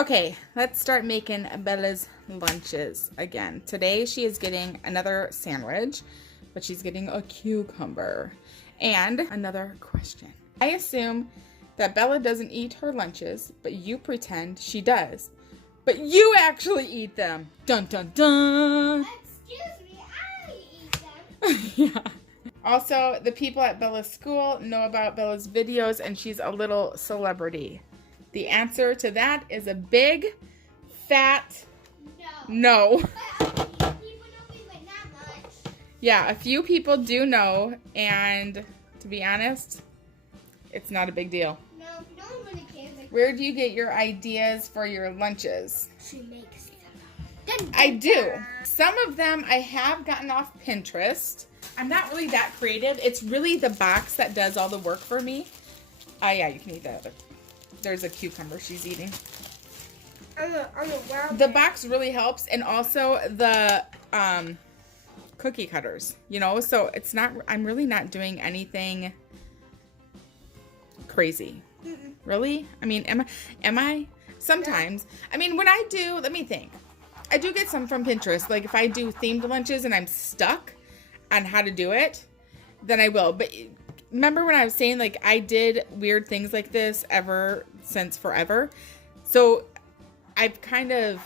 Okay, let's start making Bella's lunches again. Today she is getting another sandwich, but she's getting a cucumber. And another question. I assume that Bella doesn't eat her lunches, but you pretend she does. But you actually eat them. Dun dun dun. Excuse me, I eat them. Yeah. Also, the people at Bella's school know about Bella's videos and she's a little celebrity. The answer to that is a big, fat no. But people don't eat like that much. Yeah, a few people do know, and to be honest, it's not a big deal. No, no one really cares. Like, Where do you get your ideas for your lunches? she makes them. I do. Some of them I have gotten off Pinterest. I'm not really that creative. It's really the box that does all the work for me. Yeah, you can eat that. There's a cucumber she's eating. The box really helps, and also the cookie cutters, you know, so it's not, I'm really not doing anything crazy. Really? I mean, am I? Sometimes. I mean, when I do, let me think. I do get some from Pinterest. Like if I do themed lunches and I'm stuck on how to do it, then I will. But remember when I was saying, like, I did weird things like this ever since forever. So I've kind of,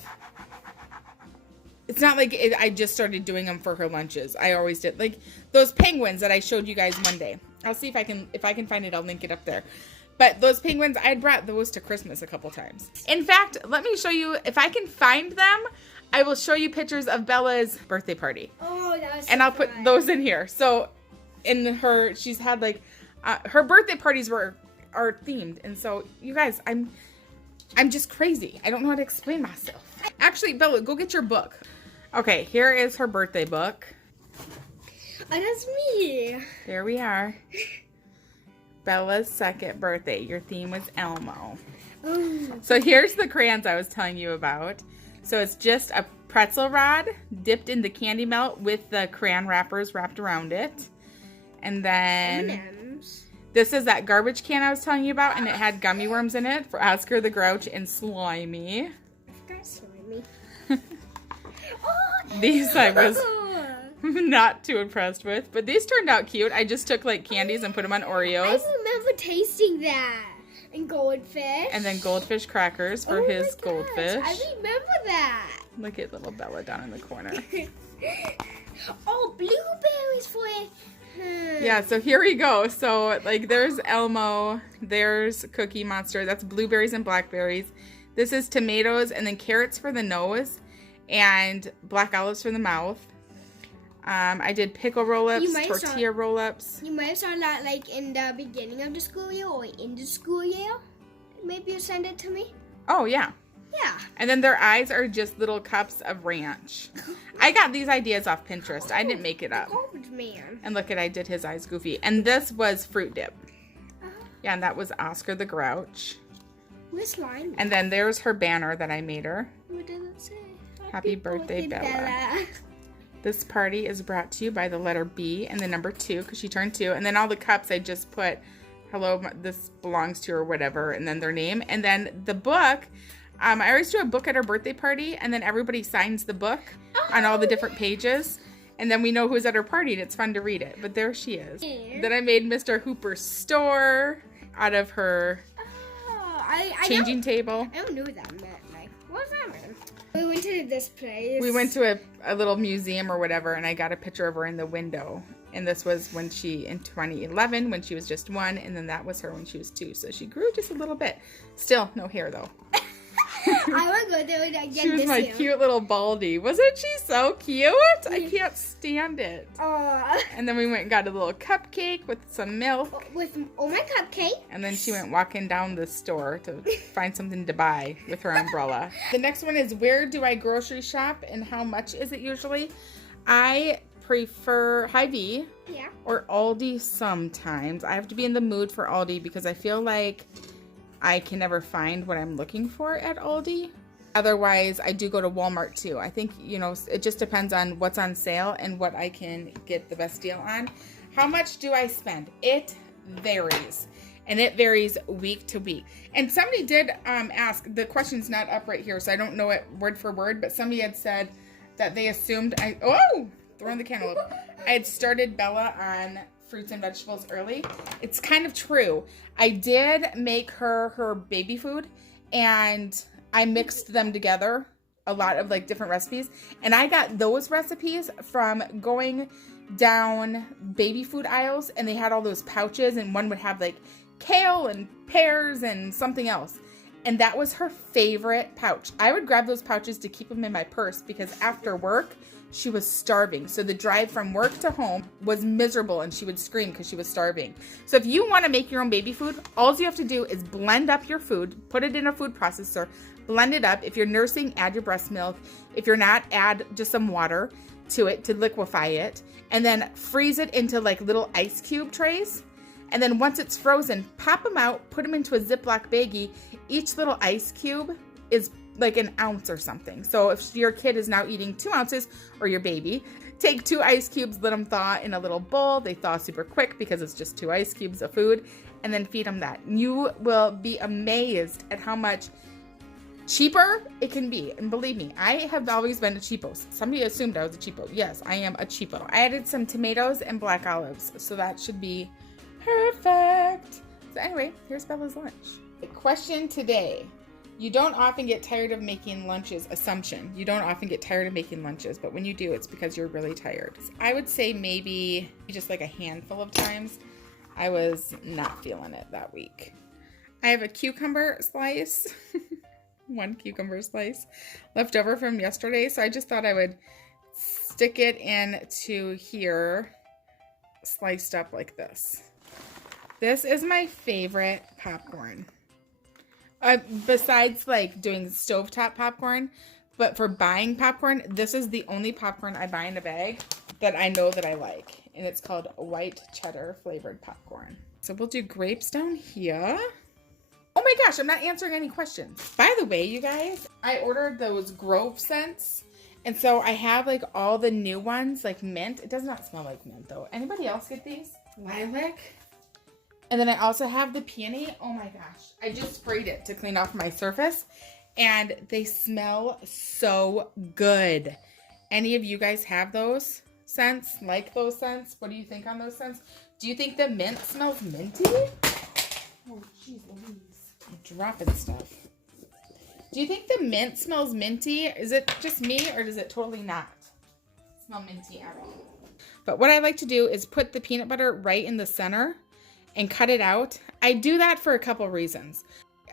it's not like I just started doing them for her lunches. I always did. Like those penguins that I showed you guys one day. I'll see if I can find it, I'll link it up there. But those penguins, I had brought those to Christmas a couple times. In fact, let me show you, if I can find them, I will show you pictures of Bella's birthday party. Oh, that was so and I'll put fun. those in here. So she's had like, her birthday parties are themed. And so you guys, I'm just crazy. I don't know how to explain myself. Actually, Bella, go get your book. Okay, here is her birthday book. Oh, that's me. There we are. Bella's second birthday. Your theme was Elmo. Oh. So here's the crayons I was telling you about. So it's just a pretzel rod dipped in the candy melt with the crayon wrappers wrapped around it. And then M&Ms. this is that garbage can I was telling you about, and it had gummy worms in it for Oscar the Grouch and Slimy. I forgot slimy. These I was not too impressed with, but these turned out cute. I just took like candies and put them on Oreos. I remember tasting that. And goldfish. And then goldfish crackers for his goldfish. I remember that. Look at little Bella down in the corner. Oh, blueberries for it. Yeah, so here we go. So like there's Elmo, there's Cookie Monster. That's blueberries and blackberries. This is tomatoes and then carrots for the nose and black olives for the mouth. I did pickle roll-ups, tortilla roll-ups. You might have started that like in the beginning of the school year or in the school year. Maybe you send it to me. Oh, yeah. Yeah. And then their eyes are just little cups of ranch. I got these ideas off Pinterest. I didn't make it up. Garbage man. And look at, I did his eyes goofy. And this was fruit dip. Yeah, and that was Oscar the Grouch. Where's slime? And then there's her banner that I made her. What does it say? Happy birthday, Bella. This party is brought to you by the letter B and the number 2 because she turned 2. And then all the cups I just put, hello, this belongs to or whatever, and then their name. And then the book, I always do a book at her birthday party, and then everybody signs the book on all the different pages. And then we know who's at her party, and it's fun to read it. But there she is. Then I made Mr. Hooper's store out of her changing table. I don't know what that meant. Like, what does that mean? We went to this place. We went to a little museum or whatever, and I got a picture of her in the window. And this was when in 2011, when she was just 1, and then that was her when she was 2. So she grew just a little bit. Still, no hair though. I want to go there again. She was my cute little Baldy. Wasn't she so cute? I can't stand it. And then we went and got a little cupcake with some milk. With my cupcake. And then she went walking down the store to find something to buy with her umbrella. The next one is, where do I grocery shop and how much is it usually? I prefer Hy-Vee or Aldi sometimes. I have to be in the mood for Aldi because I feel like I can never find what I'm looking for at Aldi. Otherwise, I do go to Walmart too. I think, you know, it just depends on what's on sale and what I can get the best deal on. How much do I spend? It varies. and it varies week to week. And somebody did ask, the question's not up right here, so I don't know it word for word, but somebody had said that they assumed throwing the cantaloupe. I had started Bella on fruits and vegetables early. It's kind of true. I did make her baby food, and I mixed them together, a lot of like different recipes, and I got those recipes from going down baby food aisles, and they had all those pouches, and one would have like kale and pears and something else, and that was her favorite pouch. I would grab those pouches to keep them in my purse because after work she was starving. So the drive from work to home was miserable, and she would scream because she was starving. So if you want to make your own baby food, all you have to do is blend up your food, put it in a food processor, blend it up. If you're nursing, add your breast milk. If you're not, add just some water to it to liquefy it, and then freeze it into like little ice cube trays. And then once it's frozen, pop them out, put them into a Ziploc baggie. Each little ice cube is like an ounce or something. So if your kid is now eating 2 ounces, or your baby, take 2 ice cubes, let them thaw in a little bowl. They thaw super quick because it's just 2 ice cubes of food, and then feed them that. You will be amazed at how much cheaper it can be. And believe me, I have always been a cheapo. Somebody assumed I was a cheapo. Yes, I am a cheapo. I added some tomatoes and black olives, so that should be perfect. So anyway, here's Bella's lunch. The question today: you don't often get tired of making lunches. Assumption: you don't often get tired of making lunches, but when you do, it's because you're really tired. I would say maybe just like a handful of times. I was not feeling it that week. I have a cucumber slice. 1 cucumber slice left over from yesterday, so I just thought I would stick it into here, sliced up like this. This is my favorite popcorn. Besides like doing stovetop popcorn, but for buying popcorn, this is the only popcorn I buy in a bag that I know that I like, and it's called white cheddar flavored popcorn. So we'll do grapes down here. Oh my gosh, I'm not answering any questions. By the way, you guys, I ordered those Grove scents, and so I have like all the new ones, like mint. It does not smell like mint though. Anybody else get these? Lilac. And then I also have the peony. Oh my gosh, I just sprayed it to clean off my surface, and they smell so good. Any of you guys have those scents? Like those scents? What do you think on those scents? Do you think the mint smells minty? Oh, jeez Louise. I'm dropping stuff. Do you think the mint smells minty? Is it just me, or does it totally not smell minty at all? But what I like to do is put the peanut butter right in the center and cut it out. I do that for a couple reasons.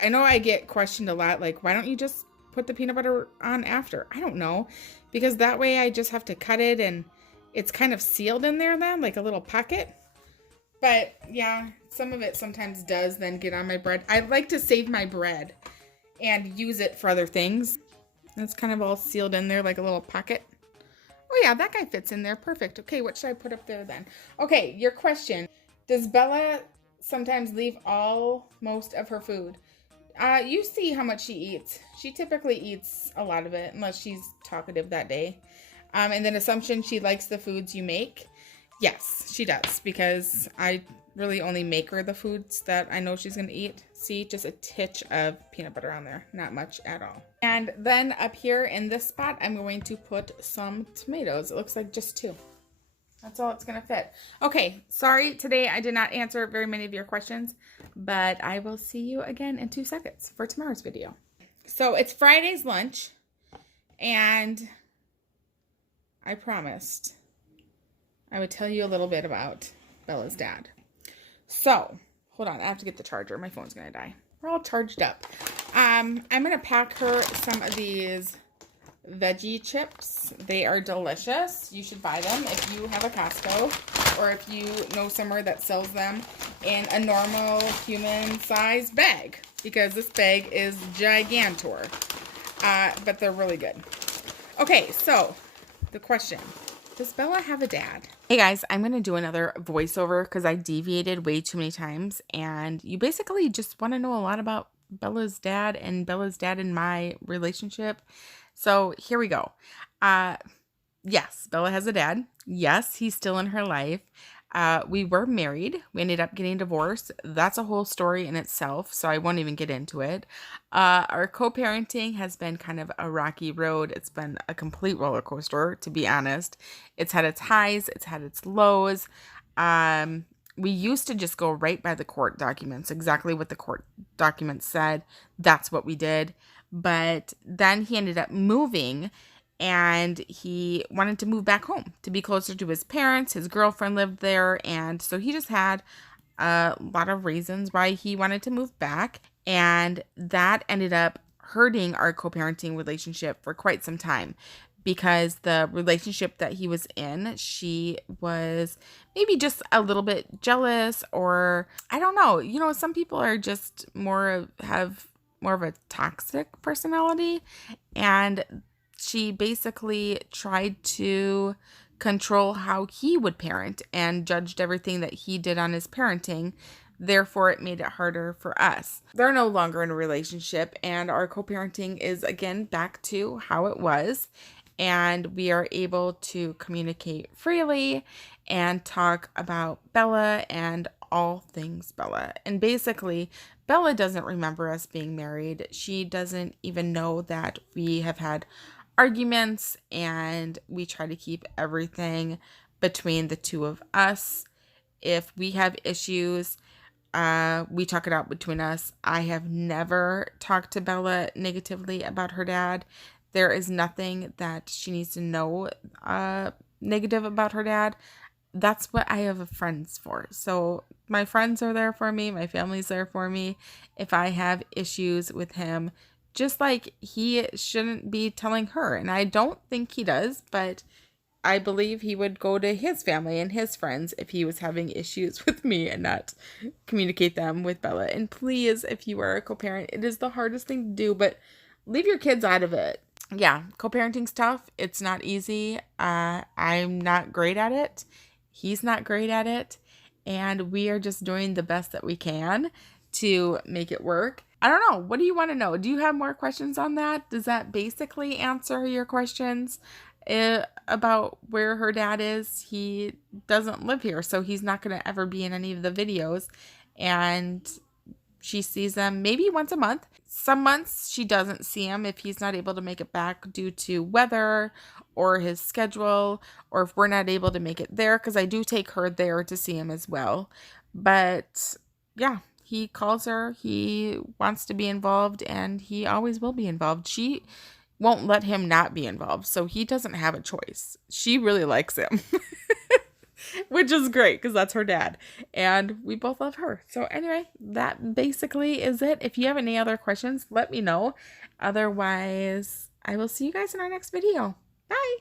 I know I get questioned a lot, like, why don't you just put the peanut butter on after? I don't know, because that way I just have to cut it and it's kind of sealed in there then, like a little pocket. But yeah, some of it sometimes does then get on my bread. I like to save my bread and use it for other things. It's kind of all sealed in there like a little pocket. Oh yeah, that guy fits in there. Perfect. Okay, what should I put up there then? Okay, your question. Does Bella sometimes leave most of her food? You see how much she eats. She typically eats a lot of it unless she's talkative that day. And then assumption, she likes the foods you make. Yes, she does, because I really only make her the foods that I know she's going to eat. See, just a titch of peanut butter on there. Not much at all. And then up here in this spot, I'm going to put some tomatoes. It looks like just 2. That's all it's going to fit. Okay, sorry, today I did not answer very many of your questions, but I will see you again in 2 seconds for tomorrow's video. So it's Friday's lunch, and I promised I would tell you a little bit about Bella's dad. So, hold on, I have to get the charger. My phone's going to die. We're all charged up. I'm going to pack her some of these veggie chips. They are delicious. You should buy them if you have a Costco, or if you know somewhere that sells them in a normal human-sized bag, because this bag is gigantor. But they're really good. Okay, so the question: does Bella have a dad? Hey guys, I'm going to do another voiceover because I deviated way too many times, and you basically just want to know a lot about Bella's dad and my relationship. So here we go. Yes, Bella has a dad. Yes, he's still in her life. We were married. We ended up getting divorced. That's a whole story in itself, so I won't even get into it. Our co-parenting has been kind of a rocky road. It's been a complete roller coaster, to be honest. It's had its highs, it's had its lows. We used to just go right by the court documents, exactly what the court documents said. That's what we did. But then he ended up moving, and he wanted to move back home to be closer to his parents. His girlfriend lived there, and so he just had a lot of reasons why he wanted to move back, and that ended up hurting our co-parenting relationship for quite some time, because the relationship that he was in, she was maybe just a little bit jealous, or I don't know. You know, some people are just have more of a toxic personality, and she basically tried to control how he would parent and judged everything that he did on his parenting. Therefore, it made it harder for us. They're no longer in a relationship, and our co-parenting is again back to how it was. And we are able to communicate freely and talk about Bella and all things Bella. And basically, Bella doesn't remember us being married. She doesn't even know that we have had arguments, and we try to keep everything between the two of us. If we have issues, we talk it out between us. I have never talked to Bella negatively about her dad. There is nothing that she needs to know negative about her dad. That's what I have friends for. So my friends are there for me. My family's there for me. If I have issues with him, just like he shouldn't be telling her. And I don't think he does, but I believe he would go to his family and his friends if he was having issues with me and not communicate them with Bella. And please, if you are a co-parent, it is the hardest thing to do, but leave your kids out of it. Yeah, co-parenting's tough. It's not easy. I'm not great at it. He's not great at it. And we are just doing the best that we can to make it work. I don't know. What do you want to know? Do you have more questions on that? Does that basically answer your questions about where her dad is? He doesn't live here, so he's not going to ever be in any of the videos. And she sees them maybe once a month. Some months she doesn't see him if he's not able to make it back due to weather or his schedule, or if we're not able to make it there, because I do take her there to see him as well. But yeah, he calls her. He wants to be involved, and he always will be involved. She won't let him not be involved, so he doesn't have a choice. She really likes him. Which is great, because that's her dad. And we both love her. So anyway, that basically is it. If you have any other questions, let me know. Otherwise, I will see you guys in our next video. Bye!